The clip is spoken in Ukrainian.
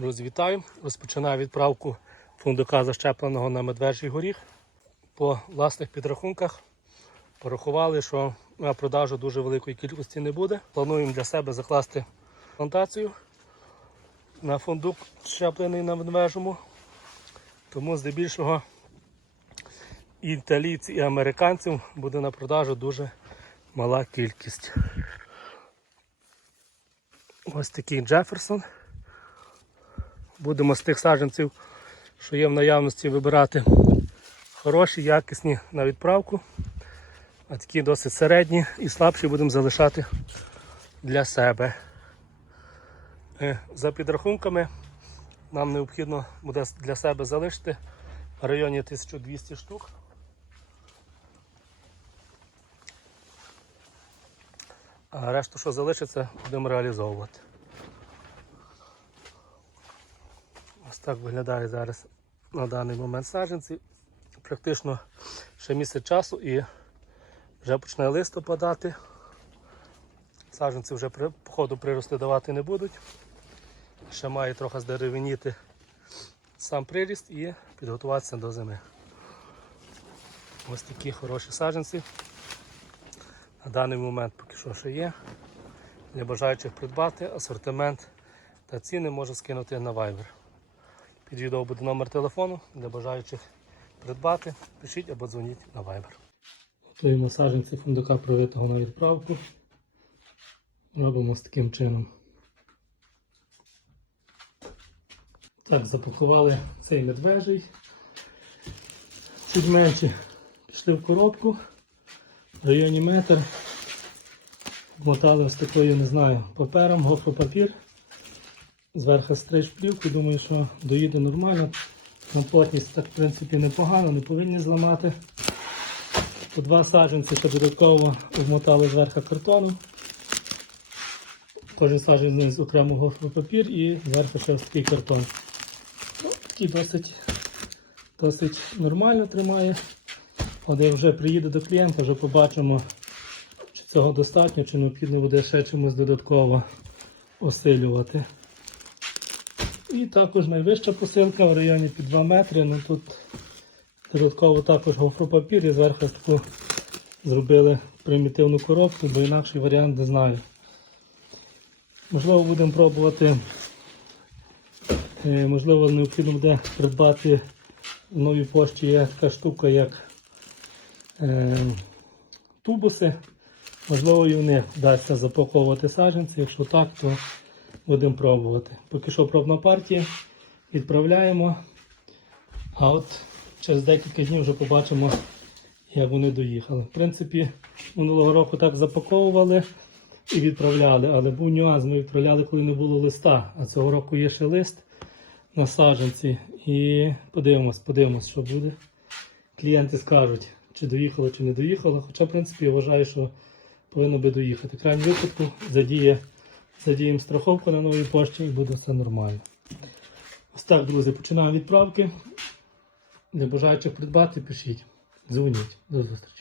Друзі, вітаю! Розпочинаю відправку фундука защепленого на медвежий горіх. По власних підрахунках порахували, що на продажу дуже великої кількості не буде. Плануємо для себе закласти плантацію на фундук щеплений на медвежому. Тому здебільшого і італійців, і американців буде на продажу дуже мала кількість. Ось такий Джеферсон. Будемо з тих саджанців, що є в наявності, вибирати хороші, якісні на відправку, а такі досить середні і слабші будемо залишати для себе. Е, За підрахунками нам необхідно буде для себе залишити в районі 1200 штук. А решту, що залишиться, будемо реалізовувати. Ось так виглядає зараз на даний момент саджанці. Практично ще місяць часу і вже почне лист опадати. Саджанці вже по ходу прирости давати не будуть. Ще має трохи здеревеніти сам приріст і підготуватися до зими. Ось такі хороші саджанці. На даний момент поки що ще є. Для бажаючих придбати асортимент та ціни можу скинути на Viber. Під відео буде номер телефону для бажаючих придбати. Пишіть або дзвоніть на Viber. Готуємо саджанці фундука провитого на відправку. Робимо з таким чином. Так, запакували цей медвежий. Чуть менше пішли в коробку. В районі метр. Вмотали ось такою, не знаю, папером, гофропапір. Зверху стриж плівку, думаю, що доїде нормально. Там плотність так в принципі непогано, не повинні зламати. По два саджанці ще додатково обмотали зверху картоном. Кожен саджанець окремо гофропапір і зверху ще ось такий картон. Ну, такий досить, досить нормально тримає. Коли вже приїде до клієнта, вже побачимо, чи цього достатньо, чи необхідно буде ще чимось додатково осилювати. І також найвища посилка в районі під 2 метри. Ну тут додатково також гофропапір і зверху таку зробили примітивну коробку, бо інакший варіант не знаю. Можливо, будемо пробувати, е, можливо, необхідно буде придбати в новій пошті є така штука, як е, тубуси. Можливо, і в них вдасться запаковувати саджанці. Якщо так, то будемо пробувати. Поки що пробна партія. Відправляємо. А от через декілька днів вже побачимо, як вони доїхали. В принципі, минулого року так запаковували і відправляли, але був нюанс, ми відправляли, коли не було листа. А цього року є ще лист на саджанці. І подивимось, подивимось, що буде. Клієнти скажуть, чи доїхало, чи не доїхало. Хоча, в принципі, я вважаю, що повинно би доїхати. В крайньому випадку задіє, задіємо страховку на новій пошті і буде все нормально. Ось так, друзі, починаємо відправки. Для бажаючих придбати, пишіть. Дзвоніть. До зустрічі.